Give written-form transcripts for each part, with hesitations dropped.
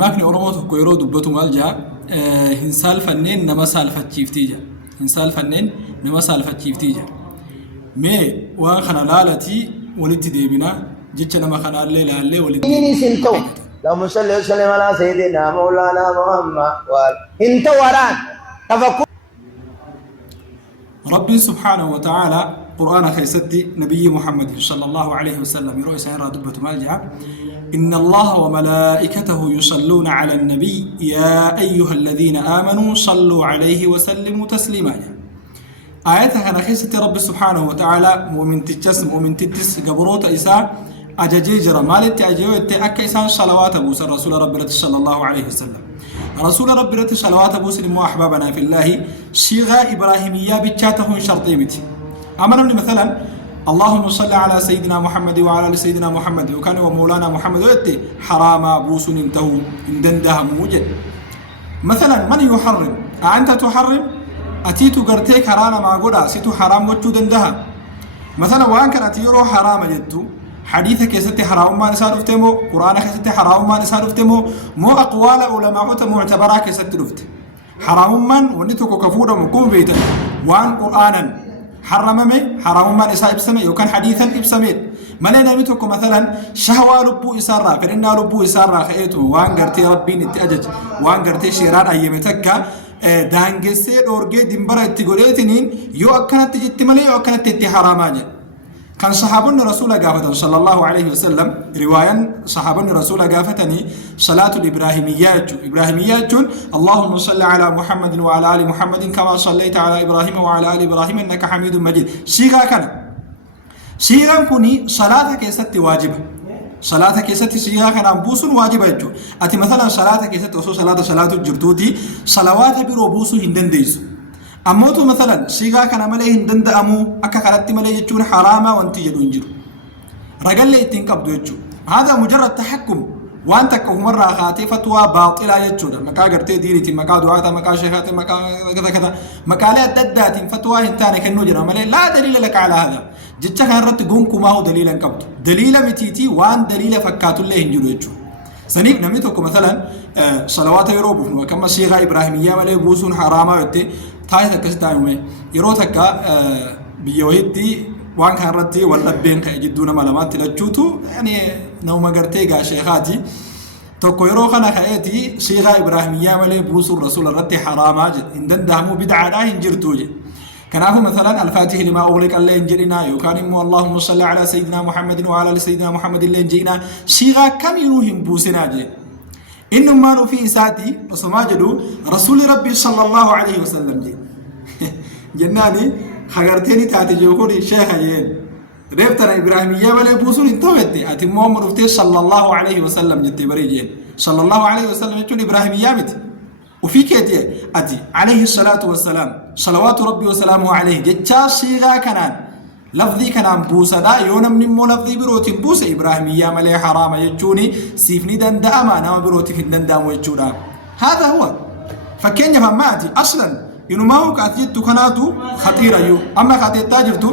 ماكني أورموت كويرو دبتو مالجا هنسال فنين نما سالفة تشيفتيجا هنسال فنين نما سالفة تشيفتيجا مي وان خنا لالتي ولدت ديبنا جيتش نما خنا الليلة اللي ولدت سنتو اللهم صل وسلم على سيدنا مولانا محمد انت وران تفكر ربي سبحانه وتعالى قرآن خيستي نبي محمد صلى الله عليه وسلم يروي سيرا دبة مالجا إن الله وملائكته يصلون على النبي يا أيها الذين آمنوا صلوا عليه وسلموا تسليما آياتها أنا خيستي ربي سبحانه وتعالى مؤمن تجس مؤمن تتس قبروت إساء أجاجيجر مالت أجيوت أكا إسان صلوات أبو رسول ربي صلى الله عليه وسلم رسول ربي صلوات أبو سلم وأحبابنا في الله صيغة إبراهيمية بتشاته شرطيمتي أمرني مثلا اللهم صل على سيدنا محمد وعلى آل سيدنا محمد وكان ومولانا محمد ويتي حرام بوس انتهوا اندنده موجد مثلا من يحرم أنت تحرم أتيت قرتيك حرانا ما قدا سيتو حرام وجو دندها مثلا وان كان أتيرو حرام جدو حديثك يستي حرام ما نسال افتمو قرآنك يستي حرام ما نسال افتمو مو أقوال علماء معتبراك يستي لفت حرام من ونتوكو كفورا مقوم بيتا وان قرآنا حرممي حرام ما نسال ابسمي وكان حديثا ابسمي مالنا ميتوكو مثلا شهوة لبو إسارة فرنا لبو إسارة خيتو وان قرتي ربي نتأجج وان قرتي شيران أيامتك دانجسي أورجي دمبرة تقوليتنين يو أكنت تجتملي يو أكنت تتي حراماجي كان صحابون رسول قافة صلى الله عليه وسلم رواية صحابون رسول قافتني صلاة الإبراهيميات اللهم صل على محمد وعلى آل محمد كما صليت على إبراهيم وعلى آل إبراهيم إنك حميد مجيد صيغة كوني صلاة كيست واجبة صلاة كيست صيغة كان بوس واجبة يجو أتي مثلا صلاة كيست وصو صلاة الجرتوتي صلوات برو بوس هندن ديسو أموتو مثلا شيغا كان مليه هندن دأمو أكا قلت مليه يجون حراما وانتي جدو انجرو رجل لي تنقب دوجو هذا مجرد تحكم وانت كمرة خاتي فتوى باطلة يجودا مكا قرتي دينتي مكا دعاتا مكا شيخاتي مكا كذا كذا مكالات ددات فتوى هنتاني كنو جرا مليه لا دليل لك على هذا جتشا كان رت قومكو ما هو دليلا قبط دليل متيتي وان دليل فكاتو اللي هنجرو يجو سنيك نميتوكو مثلا صلوات يروبو وكما شيغا إبراهيمية مليه بوسون حراما يتي تايتا كستايومي يروتاكا بيوهيدي وان كان رتي والأبين كيجدون ملامات لجوتو يعني نوما قرتيغا شيخاتي توكو يروخنا خايتي شيخا إبراهيمية ملي بوسو الرسول الرتي حراما جد اندن دهمو بدعا لا هنجرتو جد كناه مثلا الفاتح لما أغلق اللي انجرنا يوكان اللهم صل على سيدنا محمد وعلى سيدنا محمد اللي انجينا شيخا كم يروهم بوسنا جد إنما في إساتي وسما جدو رسول ربي صلى الله عليه وسلم جي جناني خغرتيني تاتي جوكوري شيخ جين ريبتنا إبراهيمية ولا بوسون انتوهدي أتي محمد رفتي صلى الله عليه وسلم جتي بري جين صلى الله عليه وسلم يقول إبراهيمية متي وفي كيتي أتي عليه الصلاة والسلام صلوات ربي وسلامه عليه جتشا شيغا كنان لفظي كان بوسا دا يونم نمو لفظي بروتين بوسا إبراهيمية ملي حرام يجوني سيفني دندا أما نما بروتي في الدندا ويجونا هذا هو فكين يفهماتي أصلا إنه ما هو كاتيت كناتو خطيرة يو أما كاتيت تاجرتو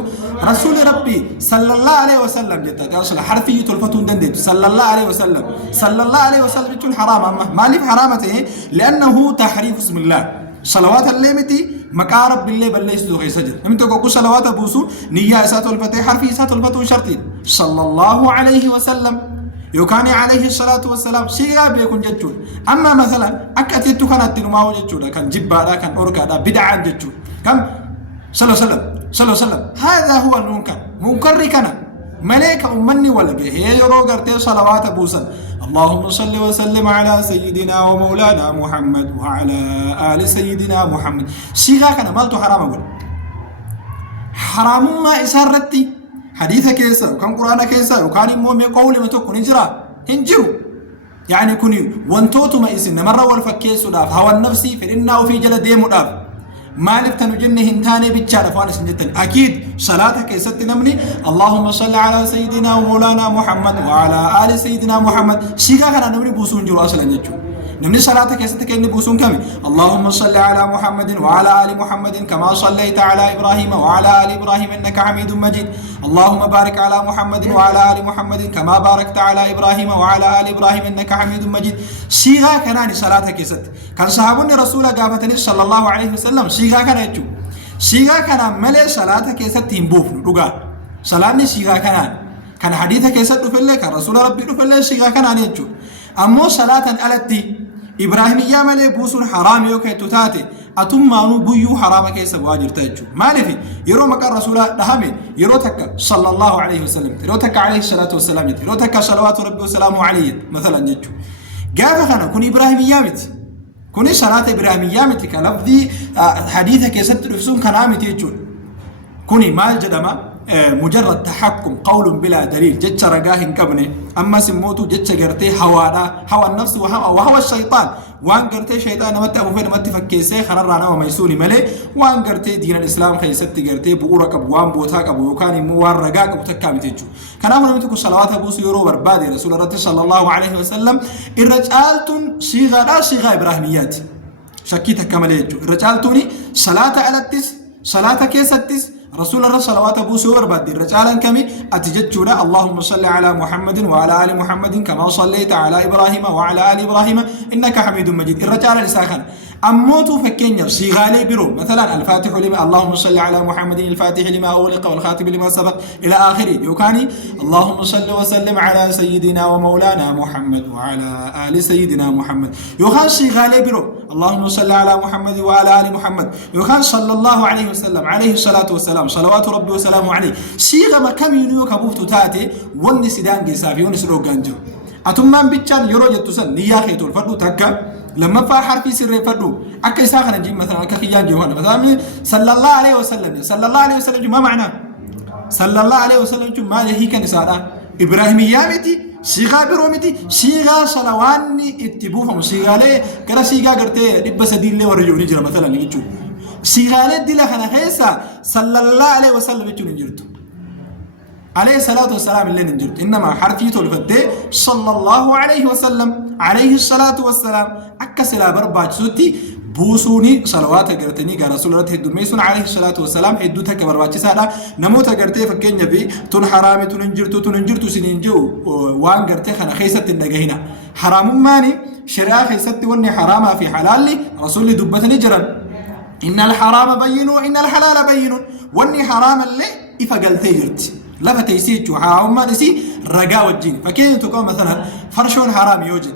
رسول ربي صلى الله عليه وسلم جدا أصلا حرفي تلفتون دندت صلى الله عليه وسلم صلى الله عليه وسلم يجون حرام أما ما لي حرامته لأنه تحريف اسم الله صلوات الليمتي مكارب بالله بل ليس ذو سجد أمتى كوكو صلوات أبوسو نية إسات الفتح حرفي إسات الفتح شرطين صلى الله عليه وسلم يوكاني عليه الصلاة والسلام شيئا بيكون جدّون أما مثلا أكتيتو كانت تنماو جدّون كان جبادا كان أوركادا بدعا جدّون كم صلى الله عليه وسلم هذا هو المنكر كان ملائكة أمني ولا به يرو قرتي صلوات أبوسا اللهم صل وسلم على سيدنا ومولانا محمد وعلى آل سيدنا محمد شيئا كان مالتو حرام أقول حرام ما إسارتي حديث كيسا وكان قرآن كيسا وكان مومي قول ما تكون هجرة هنجرو يعني كوني وانتوتو ما إسن مرة والفكيسو داف هوا النفسي فإنه في جلد ديمو داف ما لفتنو جنة هنتاني بيتشارة فانا سنجتن أكيد صلاة كيسا نمني اللهم صل على سيدنا ومولانا محمد وعلى آل سيدنا محمد شيخا كان نمني بوسون جرو أصلا نجو نمني صلاة كيست كأن بوسون كمي اللهم صل على محمد وعلى آل محمد كما صليت على إبراهيم وعلى آل إبراهيم إنك حميد مجيد اللهم بارك على محمد وعلى آل محمد كما باركت على إبراهيم وعلى آل إبراهيم إنك حميد مجيد صيغة كناني صلاة كيست كان صحابون رسول قافتني صلى الله عليه وسلم صيغة كان يجو صيغة كان ملء صلاة كيست تنبوف رقا صلاة صيغة كان حديث كيست دفله كان رسول ربي دفله صيغة كان يجو أمو صلاة ألتي إبراهيم يامل بوسون حرام يوكي تتاتي أتم مانو بيو حرام كيس واجر تاجو مالفي يرو مكان رسول دهمي يرو تك صلى الله عليه وسلم يرو تك عليه الصلاة والسلام يرو تك صلوات ربي وسلامه عليه مثلا يجو قال خنا كون إبراهيم يامت كون صلاة إبراهيم يامت كلفظي حديث كيس تلفسون كنامت يجو كوني مال جدما مجرد تحكم قول بلا دليل جتش رجاه كبني أما سموتو جتش جرتي هوا النفس وهو الشيطان وان جرتي شيطان مت أبو فين مت فكيسه خرر رانا وميسوني ملء وان جرتي دين الإسلام خيست جرتي بورك أبوان بوتاك أبو يكاني موار رجاك بتكامل تيجو كلام من متكو صلوات أبو سيرو بربادي رسول الله صلى الله عليه وسلم الرجالتون صيغة لا صيغة إبراهيميات شكيتك كمال يجو الرجالتوني صلاة على التس صلاة كيستس رسول الله صلوات أبو سور بدي رجالا كمي أتجدنا اللهم صل على محمد وعلى آل محمد كما صليت على إبراهيم وعلى آل إبراهيم إنك حميد مجيد الرجال لساخن أموتوا فكينيا صيغالي برو مثلا الفاتح لما اللهم صل على محمد الفاتح لما أغلق والخاتم لما سبق إلى آخره يوكاني اللهم صل وسلم على سيدنا ومولانا محمد وعلى آل سيدنا محمد يوكان صيغالي برو اللهم صل على محمد وعلى آل محمد يوكان صلى الله عليه وسلم عليه الصلاة والسلام صلوات ربي وسلامه عليه صيغة ما كم ينوك أبوفتو تاتي ونسدان جسافي ونسلو جانجو أتمان بيتشان يروج تسن نياخي تولفردو تكا لما فا حرفي سر فردو أكا يساخنا جيب مثلا أكا خيان جوهانا مثلا صلى الله عليه وسلم صلى الله عليه وسلم ما معنى صلى الله عليه وسلم ما هي كان سارة إبراهيم يامتي صيغة برومتي صيغة صلواني اتبوفهم صيغة لي كلا صيغة قرتي دبس دين لي ورجوني جرى مثلا نجيتشو صيغة لي دي لخنا خيسا صلى الله عليه وسلم يتشو نجرتو عليه الصلاة والسلام اللي نجرت إنما حرفي تولفدي صلى الله عليه وسلم عليه الصلاة والسلام أكسلا برباج سوتي بوسوني صلوات قرتني قال رسول الله هدو ميسون عليه الصلاة والسلام هدو تك برباج سادا نموت قرتي فكين يبي تون حرامي تنجرتو سنينجو وان قرتي خنا خيسة النجهنا حرام ماني شراء خيسة وني حرامها في حلالي رسول الله دبتني جرا إن الحرام بين وإن الحلال بين وني حرام اللي إفقلتي جرتي لفت يسيج وحاهم ما نسي رجاء والجين فكين تقول مثلا فرشون حرام يوجد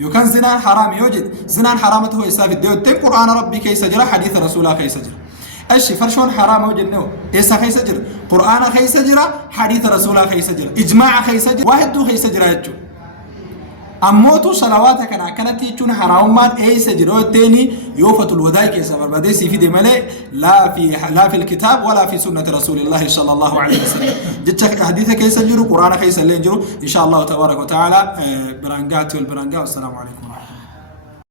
يكن زنا حرام يوجد زنا حرامته هو يسافي الدين تم قرآن ربي كي سجل حديث رسوله كي سجل أشي فرشون حرام يوجد نو إيسا كي سجل قرآن كي سجل حديث رسوله كي سجل إجماع كي سجل واحد دو كي سجل يجو أموتو صلواتك أنا كانت يجون حرام ما أي سجلوا التاني يوفت الوداع كيسا برباديسي في دملة لا في الكتاب ولا في سنة رسول الله صلى الله عليه وسلم جتك حديث كيسا جرو قرآن كيسا لين جرو إن شاء الله تبارك وتعالى برانقات والبرانقات والسلام عليكم.